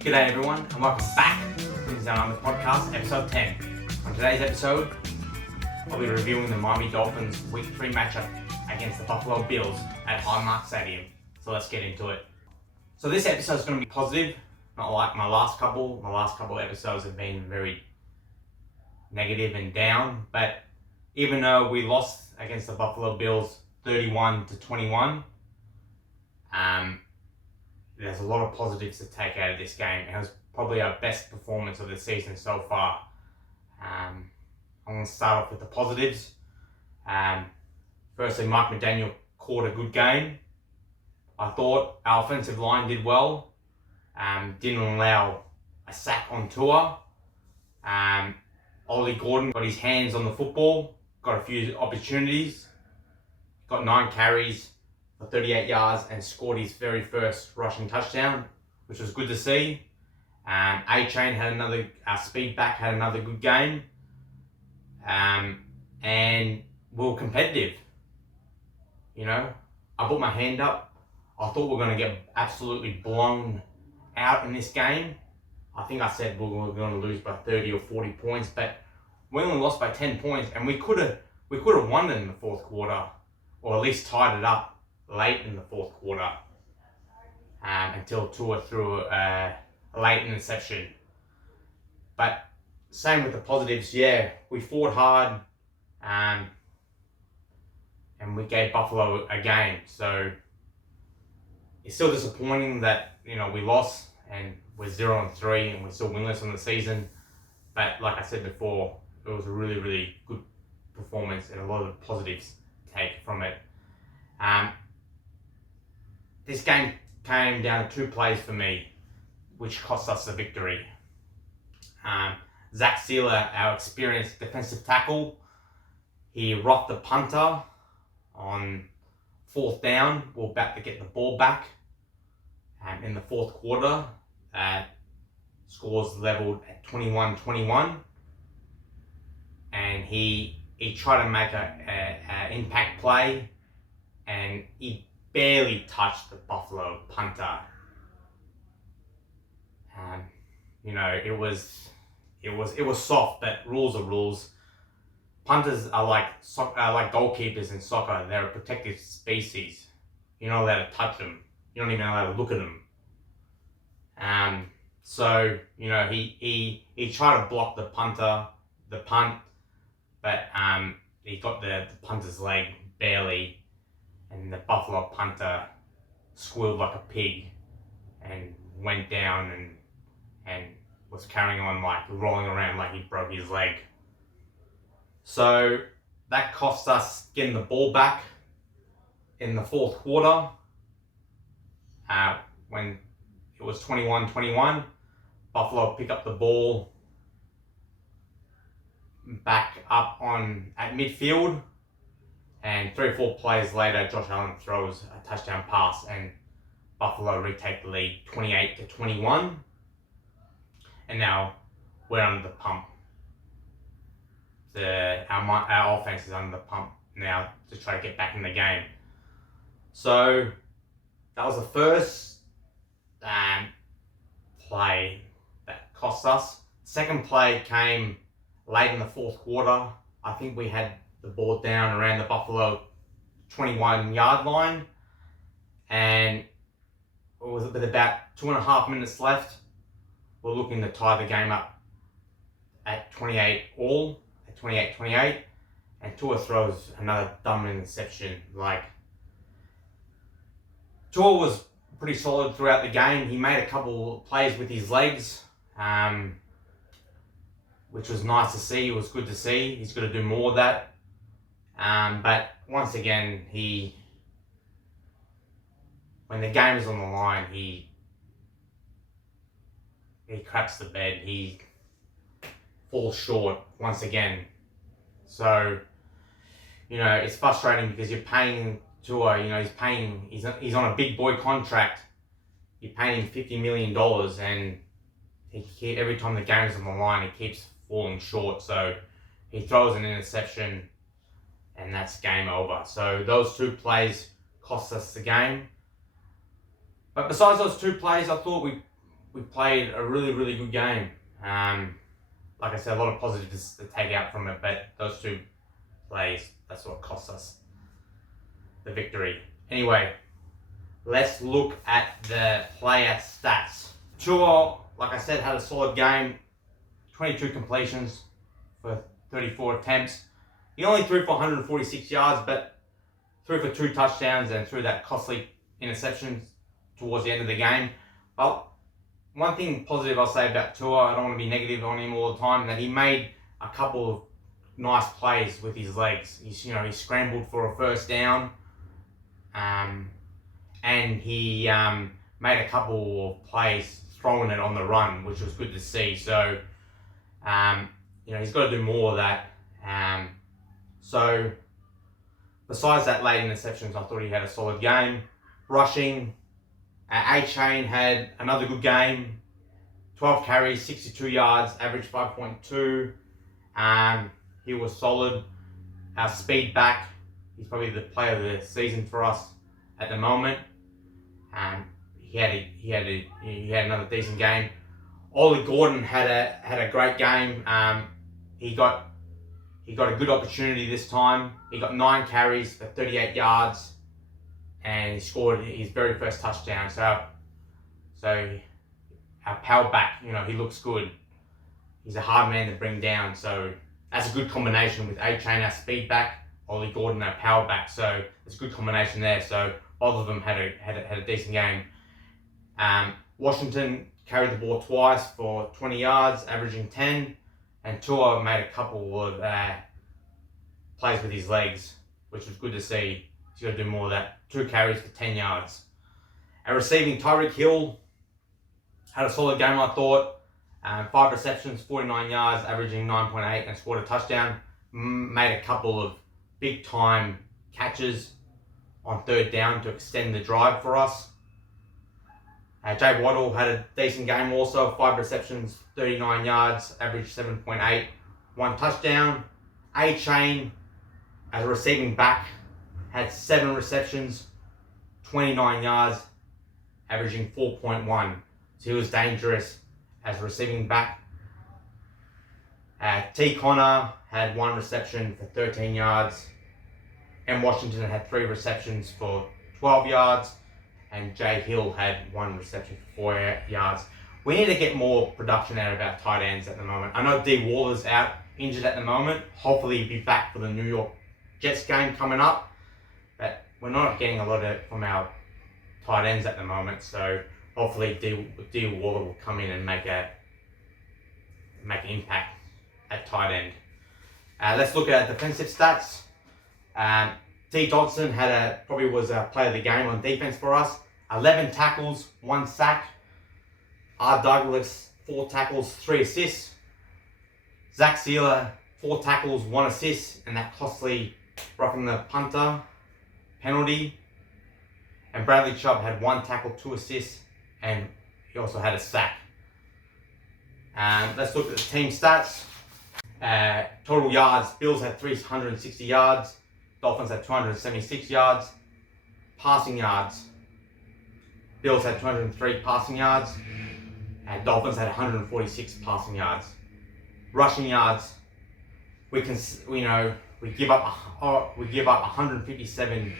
G'day everyone and welcome back to the Dolphins Talk podcast, episode 10. On today's episode, I'll be reviewing the Miami Dolphins Week 3 matchup against the Buffalo Bills at Highmark Stadium. So let's get into it. So this episode is going to be positive, not like my last couple. My last couple episodes have been very negative and down, but even though we lost against the Buffalo Bills 31-21, there's a lot of positives to take out of this game. It was probably our best performance of the season so far. I'm going to start off with the positives. Firstly, Mike McDaniel caught a good game. I thought our offensive line did well. Didn't allow a sack on tour. Ollie Gordon got his hands on the football, got a few opportunities, got 9 carries for 38 yards and scored his very first rushing touchdown, which was good to see. A-Chain had another, our speed back had another good game. And we were competitive. You know, I put my hand up. I thought we were going to get absolutely blown out in this game. I think I said we were going to lose by 30 or 40 points, but we only lost by 10 points, and we could have won it in the fourth quarter, or at least tied it up late in the fourth quarter, until Tua threw a late interception. But same with the positives, we fought hard, and we gave Buffalo a game. So it's still disappointing that we lost and we're 0-3 and we're still winless on the season. But like I said before, it was a really, really good performance and a lot of positives to take from it. This game came down to 2 plays for me, which cost us the victory. Zach Sealer, our experienced defensive tackle, he rocked the punter on 4th down. We're about to get the ball back in the fourth quarter. Scores leveled at 21-21. And he tried to make an impact play, and he barely touched the Buffalo punter. It was soft, but rules are rules. Punters are like goalkeepers in soccer. They're a protected species. You're not allowed to touch them. You're not even allowed to look at them. So he tried to block the punt, but he got the punter's leg barely, and the Buffalo punter squealed like a pig and went down and was carrying on, like rolling around like he broke his leg. So that cost us getting the ball back in the fourth quarter, when it was 21-21. Buffalo picked up the ball back up at midfield, and 3 or 4 plays later, Josh Allen throws a touchdown pass and Buffalo retake the lead 28-21. And now we're under the pump. Our offense is under the pump now to try to get back in the game. So that was the first play that cost us. Second play came late in the fourth quarter. I think we had the ball down around the Buffalo 21-yard line, and it was with about 2.5 minutes left. We're looking to tie the game up at 28-28, and Tua throws another dumb interception. Tua was pretty solid throughout the game. He made a couple plays with his legs, which was nice to see. It was good to see. He's got to do more of that. But once again, when the game is on the line, he craps the bed. He falls short once again. So, it's frustrating because you're paying Tua, he's on a big boy contract. You're paying him $50 million, and every time the game is on the line, he keeps falling short. So he throws an interception, and that's game over. So those 2 plays cost us the game. But besides those 2 plays, I thought we played a really good game. Like I said, a lot of positives to take out from it, but those two plays, that's what cost us the victory. Anyway, let's look at the player stats. Tua, like I said, had a solid game. 22 completions for 34 attempts. He only threw for 146 yards, but threw for 2 touchdowns and threw that costly interception towards the end of the game. Well, one thing positive I'll say about Tua, I don't want to be negative on him all the time, that he made a couple of nice plays with his legs. He scrambled for a first down, and he made a couple of plays throwing it on the run, which was good to see. So, he's got to do more of that. So, besides that late interceptions, I thought he had a solid game. Rushing, A-Chain had another good game. 12 carries, 62 yards, average 5.2. He was solid. Our speed back, he's probably the player of the season for us at the moment. He had another decent game. Ollie Gordon had a great game. He got a good opportunity this time. He got 9 carries for 38 yards, and he scored his very first touchdown. So our power back, he looks good. He's a hard man to bring down. So that's a good combination with A-Chain, our speed back, Ollie Gordon, our power back. So it's a good combination there. So both of them had a decent game. Washington carried the ball twice for 20 yards, averaging 10. And Tua made a couple of plays with his legs, which was good to see. He's got to do more of that. 2 carries for 10 yards. And receiving, Tyreek Hill had a solid game, I thought. 5 receptions, 49 yards, averaging 9.8, and scored a touchdown. Made a couple of big-time catches on 3rd down to extend the drive for us. Jay Waddle had a decent game also. 5 receptions, 39 yards, average 7.8, 1 touchdown. A-Chain, as a receiving back, had 7 receptions, 29 yards, averaging 4.1. So he was dangerous as a receiving back. T. Connor had 1 reception for 13 yards. And Washington had 3 receptions for 12 yards. And Jay Hill had 1 reception for 4 yards. We need to get more production out of our tight ends at the moment. I know D. Waller's out injured at the moment. Hopefully he'll be back for the New York Jets game coming up. But we're not getting a lot of it from our tight ends at the moment. So hopefully D. Waller will come in and make an impact at tight end. Let's look at defensive stats. T. Dodson probably was a player of the game on defense for us. 11 tackles, 1 sack. R. Douglas, 4 tackles, 3 assists. Zach Sealer, 4 tackles, 1 assist, and that costly roughing the punter penalty. And Bradley Chubb had 1 tackle, 2 assists, and he also had a sack. Let's look at the team stats. Total yards, Bills had 360 yards. Dolphins had 276 yards. Passing yards, Bills had 203 passing yards. And Dolphins had 146 passing yards. Rushing yards, we give up 157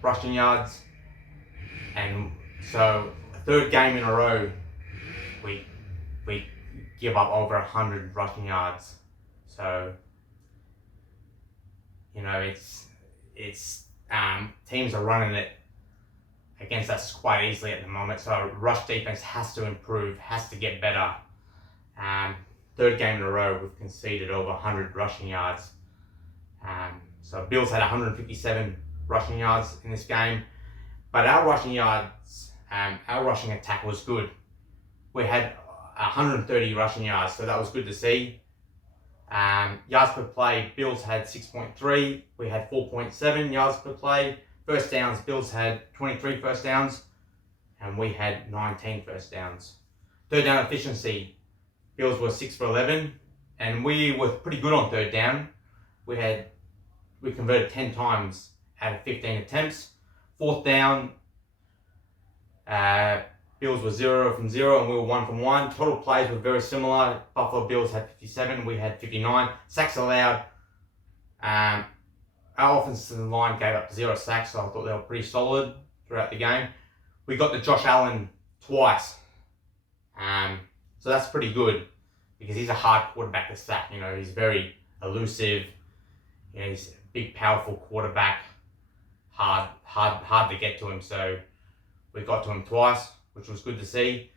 rushing yards, and so 3rd game in a row we give up over 100 rushing yards. So it's teams are running it against us quite easily at the moment. So rush defense has to improve, has to get better. 3rd game in a row we've conceded over 100 rushing yards. So Bills had 157 rushing yards in this game, but our rushing attack was good. We had 130 rushing yards, so that was good to see. Yards per play, Bills had 6.3. We had 4.7 yards per play. First downs, Bills had 23 first downs, and we had 19 first downs. 3rd down efficiency, Bills were 6 for 11, and we were pretty good on 3rd down. We converted 10 times out of 15 attempts. 4th down, Bills were 0 from 0 and we were 1 from 1. Total plays were very similar. Buffalo Bills had 57, we had 59. Sacks allowed. Our offensive line gave up 0 sacks, so I thought they were pretty solid throughout the game. We got to Josh Allen twice. So that's pretty good because he's a hard quarterback to sack. You know, he's very elusive. You know, he's a big, powerful quarterback. Hard to get to him. So we got to him twice, which was good to see.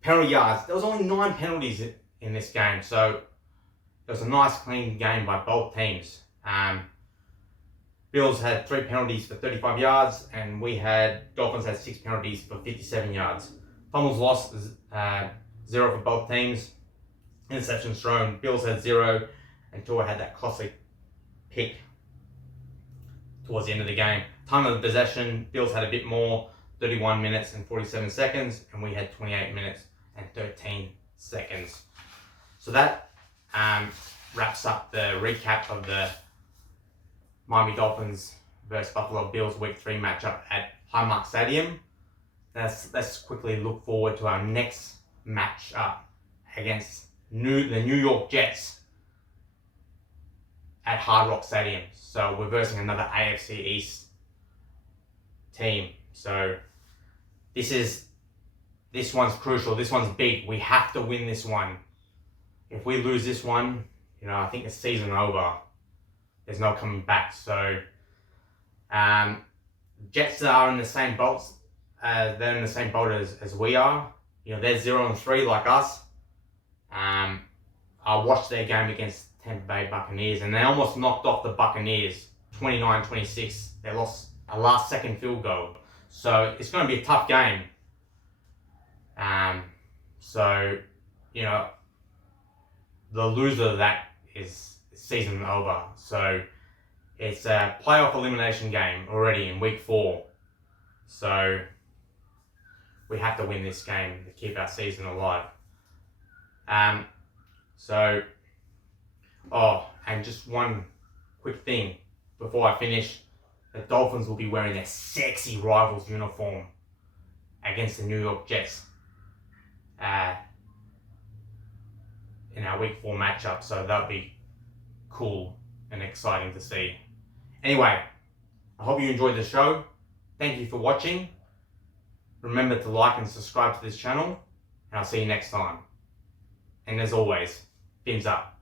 Penalty yards. There was only 9 penalties in this game, so it was a nice, clean game by both teams. Bills had 3 penalties for 35 yards, and Dolphins had 6 penalties for 57 yards. Fumbles lost, 0 for both teams. Interceptions thrown, Bills had 0, and Tua had that classic pick towards the end of the game. Time of possession, Bills had a bit more, 31 minutes and 47 seconds, and we had 28 minutes and 13 seconds. So that wraps up the recap of the Miami Dolphins versus Buffalo Bills Week 3 matchup at Highmark Stadium. Let's quickly look forward to our next matchup against the New York Jets at Hard Rock Stadium. So we're versing another AFC East team. So this one's crucial. This one's big. We have to win this one. If we lose this one, you know, I think the season over. There's no coming back. So Jets are in the same boat. They're in the same boat as we are. You know, they're 0-3 like us. I watched their game against Tampa Bay Buccaneers, and they almost knocked off the Buccaneers 29-26. They lost a last-second field goal. So it's going to be a tough game. So, you know, the loser of that is season over. So it's a playoff elimination game already in week 4. So we have to win this game to keep our season alive. And just one quick thing before I finish. The Dolphins will be wearing their sexy rivals uniform against the New York Jets in our week 4 matchup. So that'll be cool and exciting to see. Anyway, I hope you enjoyed the show. Thank you for watching. Remember to like and subscribe to this channel, and I'll see you next time. And as always, fins up.